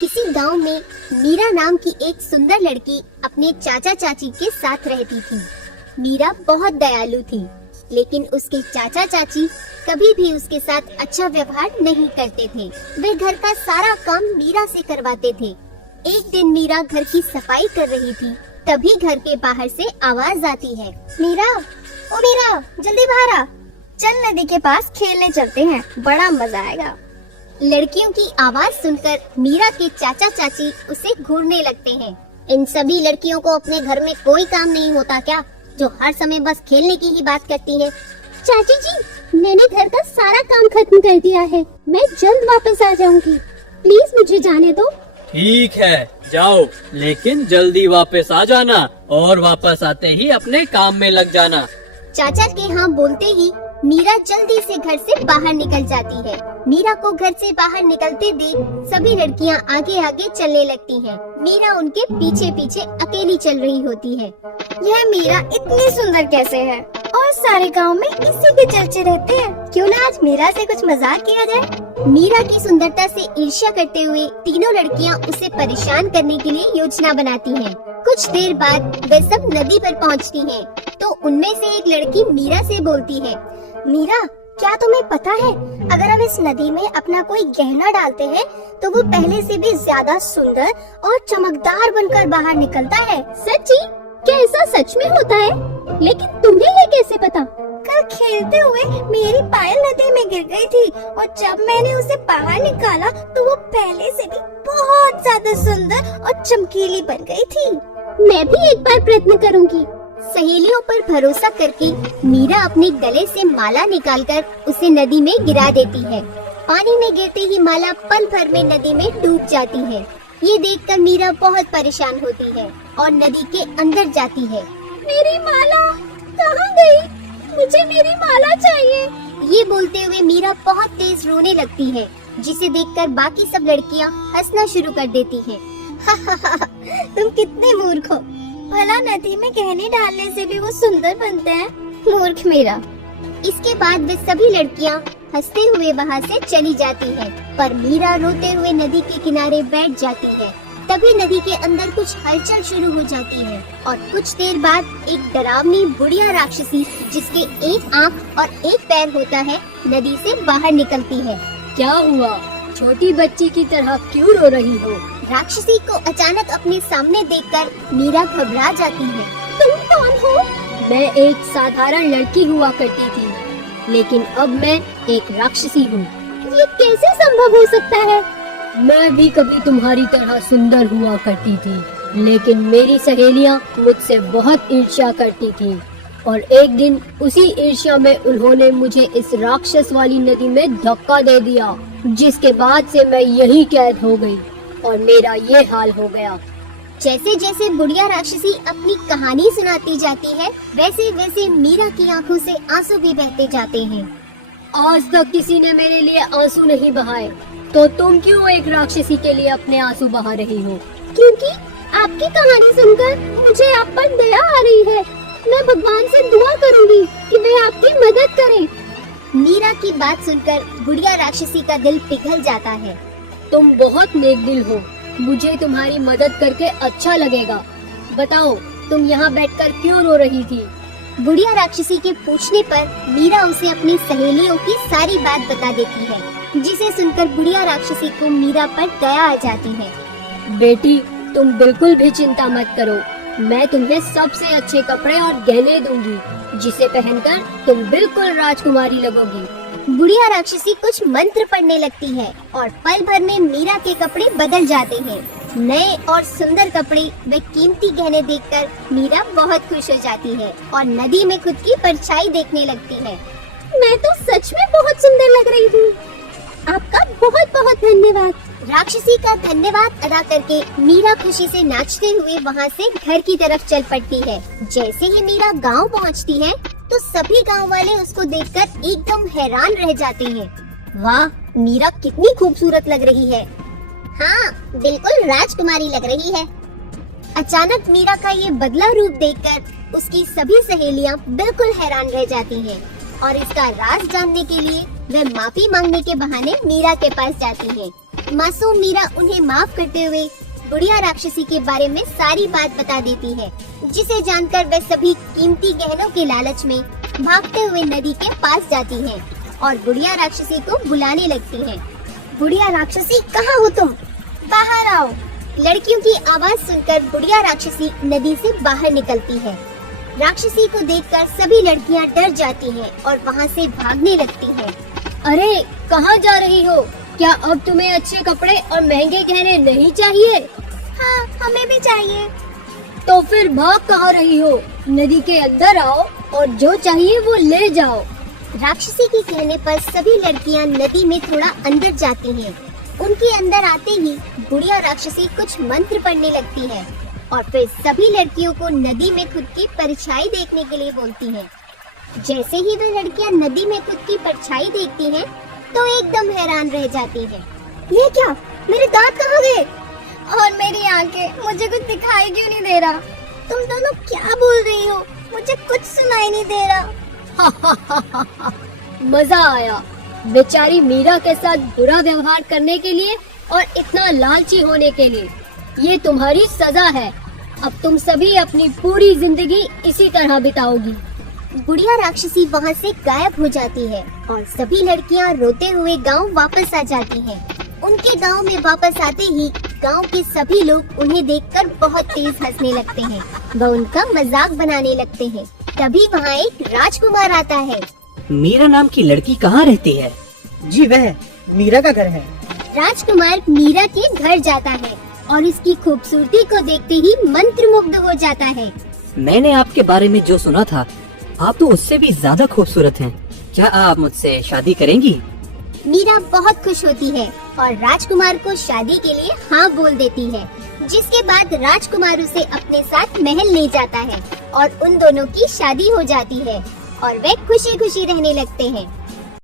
किसी गांव में मीरा नाम की एक सुंदर लड़की अपने चाचा चाची के साथ रहती थी। मीरा बहुत दयालु थी, लेकिन उसके चाचा चाची कभी भी उसके साथ अच्छा व्यवहार नहीं करते थे। वे घर का सारा काम मीरा से करवाते थे। एक दिन मीरा घर की सफाई कर रही थी, तभी घर के बाहर से आवाज आती है, मीरा, ओ मीरा, जल्दी बाहर आ, चल नदी के पास खेलने चलते हैं, बड़ा मजा आएगा। लड़कियों की आवाज सुनकर मीरा के चाचा चाची उसे घूरने लगते हैं। इन सभी लड़कियों को अपने घर में कोई काम नहीं होता क्या, जो हर समय बस खेलने की ही बात करती है। चाची जी, मैंने घर का सारा काम खत्म कर दिया है, मैं जल्द वापस आ जाऊंगी, प्लीज मुझे जाने दो। ठीक है, जाओ, लेकिन जल्दी वापस आ जाना और वापस आते ही अपने काम में लग जाना। चाचा के हाँ बोलते ही मीरा जल्दी से घर से बाहर निकल जाती है। मीरा को घर से बाहर निकलते देख सभी लड़कियां आगे आगे चलने लगती हैं। मीरा उनके पीछे पीछे अकेली चल रही होती है। यह मीरा इतनी सुंदर कैसे है और सारे गांव में इसी के चर्चे रहते हैं। क्यों ना आज मीरा से कुछ मजाक किया जाए। मीरा की सुंदरता से ईर्ष्या करते हुए तीनों लड़कियां उसे परेशान करने के लिए योजना बनाती हैं। कुछ देर बाद वे सब नदी पर पहुंचती हैं, तो उनमें से एक लड़की मीरा से बोलती है, मीरा, क्या तुम्हें पता है, अगर हम इस नदी में अपना कोई गहना डालते हैं तो वो पहले से भी ज्यादा सुंदर और चमकदार बनकर बाहर निकलता है। सच्ची? क्या ऐसा सच में होता है? लेकिन तुम्हें ये कैसे पता? कल खेलते हुए मेरी पायल नदी में गिर गई थी और जब मैंने उसे बाहर निकाला तो वो पहले से भी बहुत ज्यादा सुंदर और चमकीली बन गई थी। मैं भी एक बार प्रयत्न करूंगी। सहेलियों पर भरोसा करके मीरा अपने गले से माला निकालकर उसे नदी में गिरा देती है। पानी में गिरते ही माला पल भर में नदी में डूब जाती है। ये देखकर मीरा बहुत परेशान होती है और नदी के अंदर जाती है। मेरी माला कहाँ गई? मुझे मेरी माला चाहिए। ये बोलते हुए मीरा बहुत तेज रोने लगती है, जिसे देखकर बाकी सब लड़कियाँ हंसना शुरू कर देती हैं। तुम कितने मूर्ख हो, भला नदी में गहने डालने से भी वो सुंदर बनते हैं, मूर्ख मीरा। इसके बाद वे सभी लड़कियां हंसते हुए वहां से चली जाती हैं, पर मीरा रोते हुए नदी के किनारे बैठ जाती है। तभी नदी के अंदर कुछ हलचल शुरू हो जाती है और कुछ देर बाद एक डरावनी बुढ़िया राक्षसी, जिसके एक आँख और एक पैर होता है, नदी से बाहर निकलती है। क्या हुआ? छोटी बच्ची की तरह क्यों रो रही हो? राक्षसी को अचानक अपने सामने देखकर मीरा घबरा जाती है। तुम कौन हो? मैं एक साधारण लड़की हुआ करती थी, लेकिन अब मैं एक राक्षसी हूँ। ये कैसे संभव हो सकता है? मैं भी कभी तुम्हारी तरह सुंदर हुआ करती थी, लेकिन मेरी सहेलियाँ मुझसे बहुत ईर्ष्या करती थी और एक दिन उसी ईर्ष्या में उन्होंने मुझे इस राक्षस वाली नदी में धक्का दे दिया, जिसके बाद से मैं यहीं कैद हो गई और मेरा ये हाल हो गया। जैसे जैसे बुढ़िया राक्षसी अपनी कहानी सुनाती जाती है, वैसे वैसे मीरा की आंखों से आंसू भी बहते जाते हैं। आज तक किसी ने मेरे लिए आंसू नहीं बहाए, तो तुम क्यों एक राक्षसी के लिए अपने आंसू बहा रही हो? क्योंकि आपकी कहानी सुनकर मुझे आप पर दया आ रही है। मैं भगवान से दुआ करूंगी कि वे आपकी मदद करें। मीरा की बात सुनकर बुढ़िया राक्षसी का दिल पिघल जाता है। तुम बहुत नेक दिल हो, मुझे तुम्हारी मदद करके अच्छा लगेगा। बताओ, तुम यहाँ बैठकर क्यों रो रही थी? बुढ़िया राक्षसी के पूछने पर मीरा उसे अपनी सहेलियों की सारी बात बता देती है, जिसे सुनकर बुढ़िया राक्षसी को मीरा पर दया आ जाती है। बेटी, तुम बिल्कुल भी चिंता मत करो, मैं तुम्हें सबसे अच्छे कपड़े और गहने दूंगी, जिसे पहनकर तुम बिल्कुल राजकुमारी लगोगी। बुढ़िया राक्षसी कुछ मंत्र पढ़ने लगती है और पल भर में मीरा के कपड़े बदल जाते हैं। नए और सुंदर कपड़े व कीमती गहने देखकर मीरा बहुत खुश हो जाती है और नदी में खुद की परछाई देखने लगती है। मैं तो सच में बहुत सुंदर लग रही हूँ। आपका बहुत बहुत धन्यवाद। राक्षसी का धन्यवाद अदा करके मीरा खुशी से नाचते हुए वहाँ से घर की तरफ चल पड़ती है। जैसे ही मीरा गांव पहुँचती है, तो सभी गांव वाले उसको देखकर एकदम हैरान रह जाते हैं। वाह, मीरा कितनी खूबसूरत लग रही है। हाँ, बिल्कुल राजकुमारी लग रही है। अचानक मीरा का ये बदला रूप देखकर उसकी सभी सहेलियां बिल्कुल हैरान रह जाती हैं और इसका राज जानने के लिए वे माफी मांगने के बहाने मीरा के पास जाती हैं। मासूम मीरा उन्हें माफ करते हुए बुढ़िया राक्षसी के बारे में सारी बात बता देती है, जिसे जानकर वे सभी कीमती गहनों के लालच में भागते हुए नदी के पास जाती हैं और बुढ़िया राक्षसी को बुलाने लगती हैं। बुढ़िया राक्षसी, कहाँ हो तुम? बाहर आओ। लड़कियों की आवाज सुनकर बुढ़िया राक्षसी नदी से बाहर निकलती है। राक्षसी को देखकर सभी लड़कियां डर जाती हैं और वहां से भागने लगती हैं। अरे कहाँ जा रही हो? क्या अब तुम्हें अच्छे कपड़े और महंगे गहने नहीं चाहिए? हाँ, हमें भी चाहिए। तो फिर भाग कहाँ रही हो? नदी के अंदर आओ और जो चाहिए वो ले जाओ। राक्षसी के कहने पर सभी लड़कियां नदी में थोड़ा अंदर जाती हैं। उनके अंदर आते ही बुढ़िया राक्षसी कुछ मंत्र पढ़ने लगती है और फिर सभी लड़कियों को नदी में खुद की परछाई देखने के लिए बोलती है। जैसे ही वे लड़कियां नदी में खुद की परछाई देखती हैं, तो एकदम हैरान रह जाती हैं। ये क्या? मेरे दांत कहाँ गए? और मेरी आंखें, मुझे कुछ दिखाई क्यों नहीं दे रहा? तुम दोनों क्या बोल रही हो? मुझे कुछ सुनाई नहीं दे रहा। मजा आया बेचारी मीरा के साथ बुरा व्यवहार करने के लिए और इतना लालची होने के लिए। ये तुम्हारी सजा है। अब तुम सभी अपनी पूरी जिंदगी इसी तरह बिताओगी। बुढ़िया राक्षसी वहाँ से गायब हो जाती है और सभी लड़कियाँ रोते हुए गांव वापस आ जाती हैं। उनके गांव में वापस आते ही गांव के सभी लोग उन्हें देखकर बहुत तेज हंसने लगते हैं। वह उनका मजाक बनाने लगते हैं। तभी वहाँ एक राजकुमार आता है। मीरा नाम की लड़की कहाँ रहती है? जी वह मीरा का घर है। राजकुमार मीरा के घर जाता है और इसकी खूबसूरती को देखते ही मंत्रमुग्ध हो जाता है। मैंने आपके बारे में जो सुना था, आप तो उससे भी ज्यादा खूबसूरत हैं। क्या आप मुझसे शादी करेंगी? मीरा बहुत खुश होती है और राजकुमार को शादी के लिए हाँ बोल देती है, जिसके बाद राजकुमार उसे अपने साथ महल ले जाता है और उन दोनों की शादी हो जाती है और वे खुशी खुशी रहने लगते हैं।